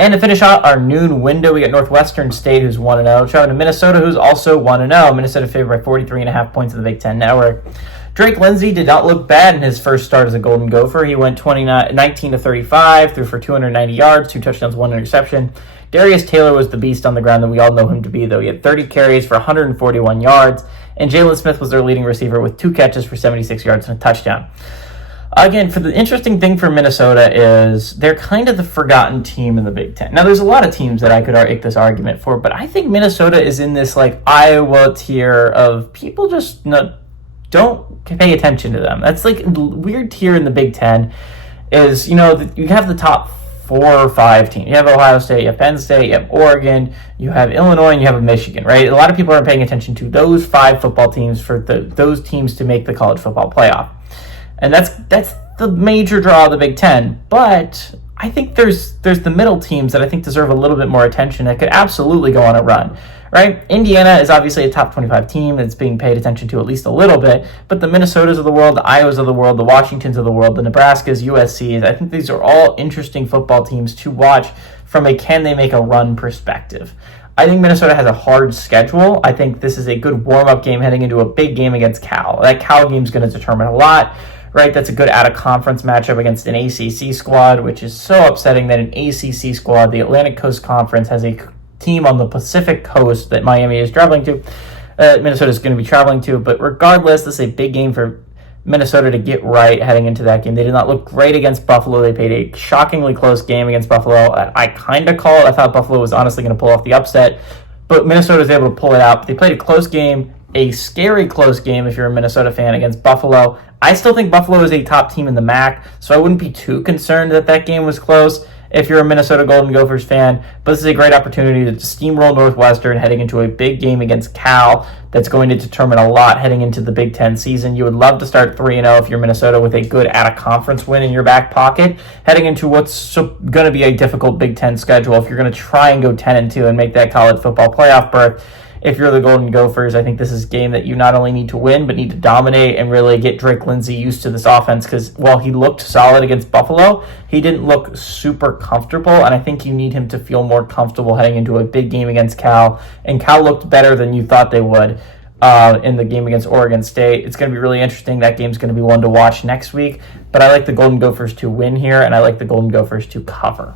And to finish out our noon window, we got Northwestern State, who's 1-0, traveling to Minnesota, who's also 1-0. Minnesota favored by 43.5 points in the Big Ten Network. Drake Lindsey did not look bad in his first start as a Golden Gopher. He went 19 to 35, threw for 290 yards, 2 touchdowns, 1 interception. Darius Taylor was the beast on the ground that we all know him to be, though. He had 30 carries for 141 yards, and Jalen Smith was their leading receiver with 2 catches for 76 yards and a touchdown. Again, for the interesting thing for Minnesota is they're kind of the forgotten team in the Big Ten. Now, there's a lot of teams that I could make this argument for, but I think Minnesota is in this like Iowa tier of people just don't pay attention to them. That's like a weird tier in the Big Ten is, you have the top 4 or 5 teams. You have Ohio State, you have Penn State, you have Oregon, you have Illinois, and you have Michigan, right? A lot of people aren't paying attention to those 5 football teams for those teams to make the college football playoff. And that's the major draw of the Big Ten. But I think there's the middle teams that I think deserve a little bit more attention that could absolutely go on a run, right? Indiana is obviously a top 25 team that's being paid attention to at least a little bit. But the Minnesotas of the world, the Iowas of the world, the Washingtons of the world, the Nebraskas, USCs, I think these are all interesting football teams to watch from a can they make a run perspective. I think Minnesota has a hard schedule. I think this is a good warm-up game heading into a big game against Cal. That Cal game is going to determine a lot. Right, that's a good out-of-conference matchup against an ACC squad, which is so upsetting that an ACC squad, the Atlantic Coast Conference, has a team on the Pacific Coast that Miami is traveling to. Minnesota is going to be traveling to, but regardless, this is a big game for Minnesota to get right heading into that game. They did not look great against Buffalo. They played a shockingly close game against Buffalo. I kind of call it. I thought Buffalo was honestly going to pull off the upset, but Minnesota was able to pull it out. They played a close game, a scary close game if you're a Minnesota fan against Buffalo. I still think Buffalo is a top team in the MAC, so I wouldn't be too concerned that game was close if you're a Minnesota Golden Gophers fan. But this is a great opportunity to steamroll Northwestern heading into a big game against Cal that's going to determine a lot heading into the Big Ten season. You would love to start 3-0 if you're Minnesota with a good out-of-conference win in your back pocket heading into what's going to be a difficult Big Ten schedule if you're going to try and go 10-2 and make that college football playoff berth. If you're the Golden Gophers, I think this is a game that you not only need to win, but need to dominate and really get Drake Lindsey used to this offense, because while he looked solid against Buffalo, he didn't look super comfortable, and I think you need him to feel more comfortable heading into a big game against Cal, and Cal looked better than you thought they would in the game against Oregon State. It's going to be really interesting. That game's going to be one to watch next week, but I like the Golden Gophers to win here, and I like the Golden Gophers to cover.